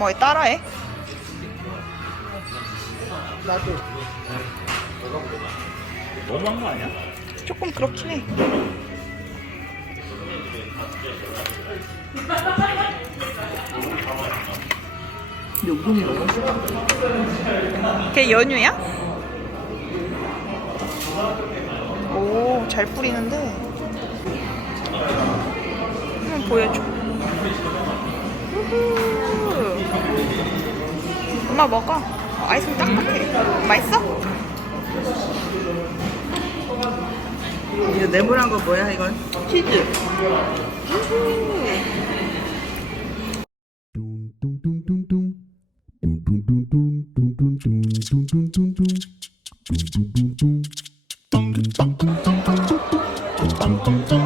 좋아해? 나도. 너무한 거 아니야? 조금 그렇긴 해. 걔 연유야? 오, 잘 뿌리는데. 한번 보여줘. 우후. 엄마 먹어. 어, 아이스크림 딱딱해. 맛있어? 이거 네모난 거 뭐야 이건? 치즈.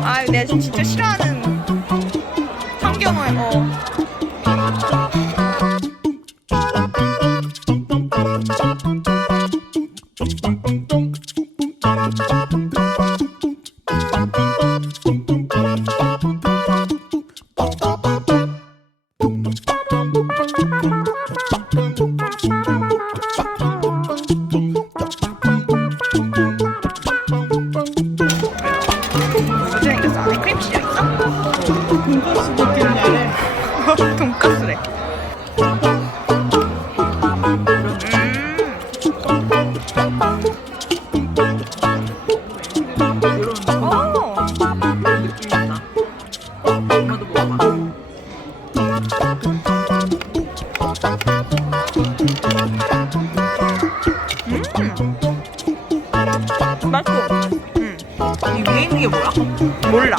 아, 내가 진짜 싫어하는 환경을, 어. 어제 이 위에 있는 게 뭐야? 몰라.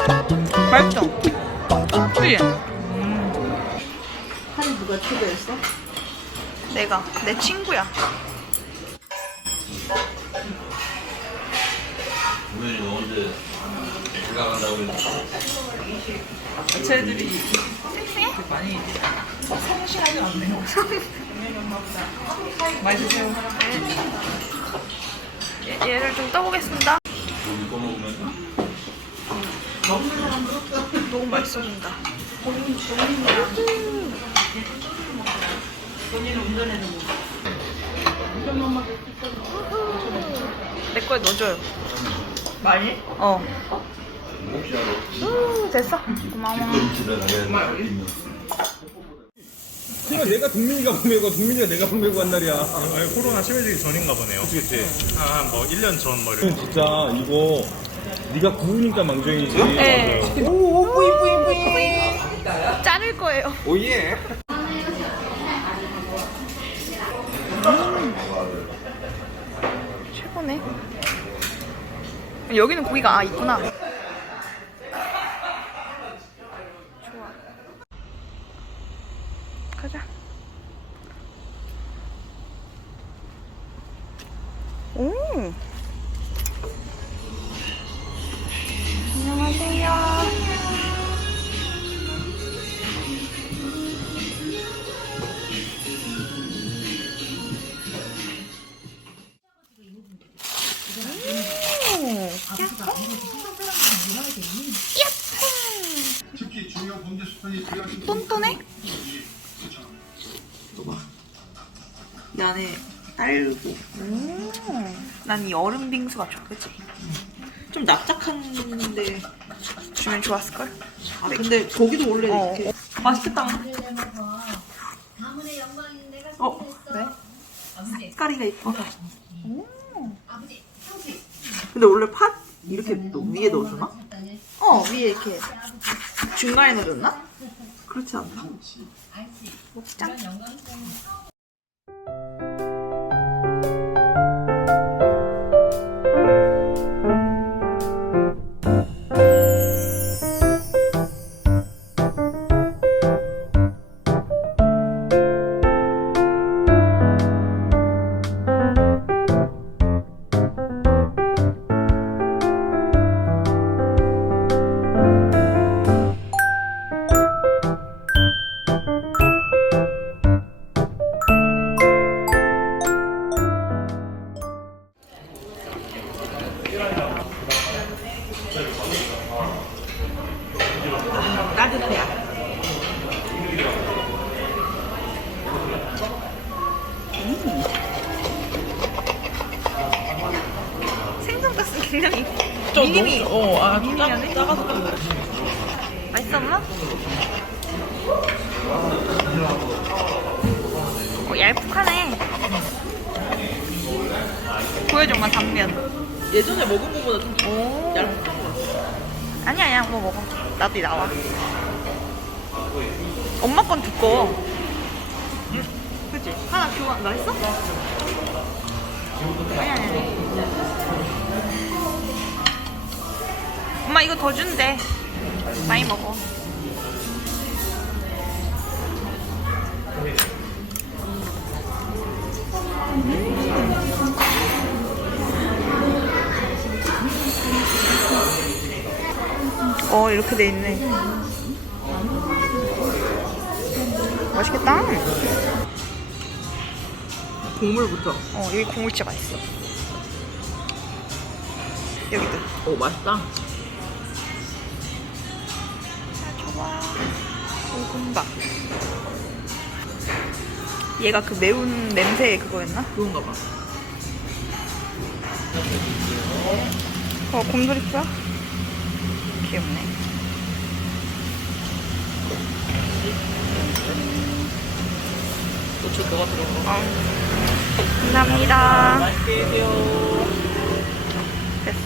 맛있어. 그치? 한이 누가 초대했어? 내가 내 친구야. 오늘 언제 올라간다고 했는데 쟤들이 섹시해? 많이 성실하지 않네요. 맛있으세요? 얘- 얘를 좀 떠보겠습니다. 고기 꺼먹으면 먹는 사람도 없어. 너무 맛있어 진다. 뭐. 운전만 내 거에 넣어줘요. 많이? 어. 우, 됐어. 고마워. 그러니까 내가 동민이가 보내고 동민이가 내가 보내고 한 날이야. 아니, 코로나 심해지기 전인가 보네요. 그치 그치. 한뭐 1년 전 뭐 이렇게. 진짜 이거 네가 구우니까 망정이지. 네. 오, 뿌이, 뿌이, 뿌이. 자를 거예요. 오예. 최고네. 여기는 고기가 아 있구나. 좋아. 가자. 오. 똔똔해? 이 안에 딸고. 난 이 얼음 빙수가 좋아, 그치? 좀 납작한데. 주면 좋았을걸? 아, 근데 거기도 원래 어. 이렇게. 맛있겠다. 어, 네. 색깔이가 이뻐. 근데 원래 팥 이렇게 또 위에 넣어주나? 어, 위에 이렇게 중간에 넣어줬나? 그렇지 않나? 먹자. 굉장히 좀 미니미. 어, 아, 좀 미니미하네. 작, 작아서. 맛있어 엄마? 어, 얄푹하네. 보여줘 엄마 단면. 예전에 먹은 거보다 좀 오. 거. 아니야 아니야 뭐 먹어. 나도 나와. 엄마 건 두꺼워. 그치? 하나 교환 나 했어? 아니 아니 아니. 엄마 이거 더 준대. 많이 먹어. 어 이렇게 돼 있네. 맛있겠다. 국물부터. 어 여기 국물 진짜 맛있어. 여기도. 오, 맛있다. 좋아. 소금밥. 얘가 그 매운 냄새 그거였나? 그건가 봐. 어 곰돌이 프야 귀엽네. 고추 너가 들어간 거. 어. 감사합니다. 맛있게 드세요. 됐어.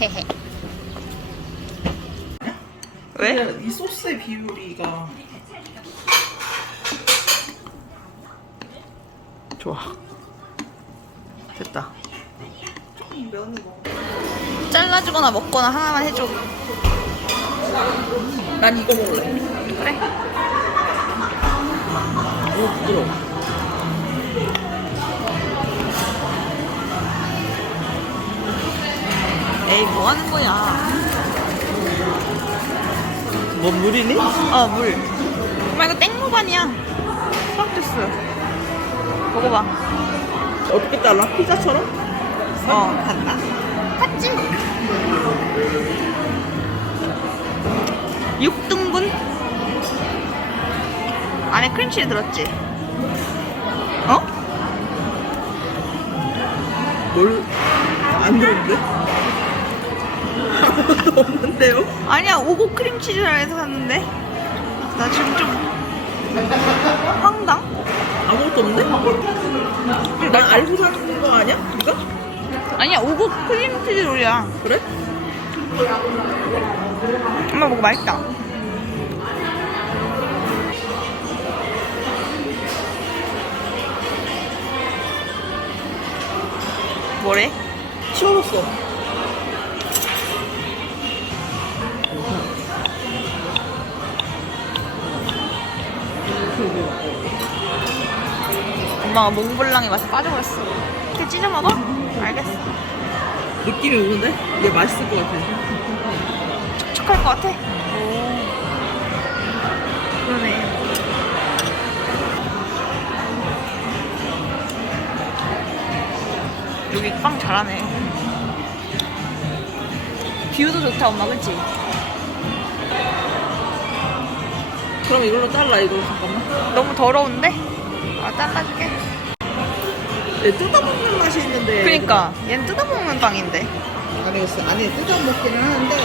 헤헤. 왜? 이 소스의 비율이가 좋아. 됐다. 잘라주거나 먹거나 하나만 해줘. 난 이거 먹을래. 그래. 오, 부드러워. 에이 뭐 하는 거야? 뭐 물이니? 어 물. 엄마 이거 땡무반이야. 수박 주스. 먹어봐. 어떻게 잘라? 피자처럼? 어 간다. 봤지? 6등분? 안에 크림치즈 들었지? 어? 뭘? 안 들었는데? 아무것도 없는데요? 아니야 오고 크림치즈라 해서 샀는데 나 지금 좀 황당? 아무것도 없는데? 난 알고 사는 거 아니야? 이거? 아니야 오고 크림치즈 롤이야 그래? 엄마 먹어 맛있다 뭐래? 치워놨어. 엄마가 몽블랑의 맛에 빠져버렸어 이렇게 찢어 먹어? 알겠어 느낌이 오는데? 이게 맛있을 것 같아. 촉촉할 것 같아 오 그러네 여기 빵 잘하네 뷰도 좋다 엄마 그치? 그럼 이걸로 잘라, 이거. 잠깐만. 너무 더러운데? 아 잘라줄게 네, 뜯어먹는 맛이 있는데. 그니까 얘는 뜯어먹는 빵인데 아니, 안에 뜯어먹기는 하는데,